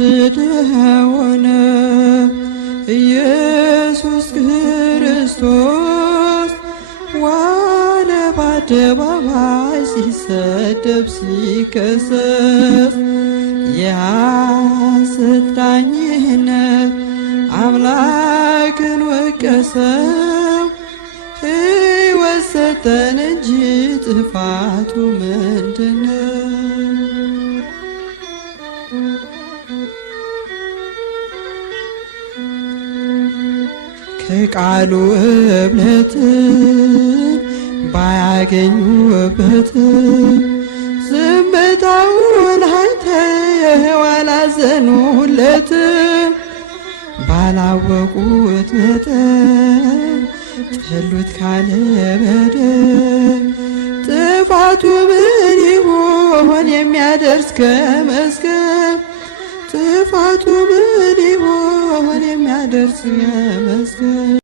ስለሆነ ኢየሱስ ክርስቶስ ዋለ በአደባባይ ሲሰደብ ሲከሰስ የሐሰት ዳኝነት አምላክን ወቀሰው። ሕይወት ሰጠን እንጂ ጥፋቱ ምንድነው? ከቃሉ እብለትን ባያገኙበትም ዝምታውን አይተው አላዘኑለትም። ባላወቁት መጠን ጠሉት ካለ በደል ጥፋቱ ምን ይሆን የሚያደርስ ከመስቀል? ጥፋቱ ምን ይሆን የሚያደርስ ከመስቀል?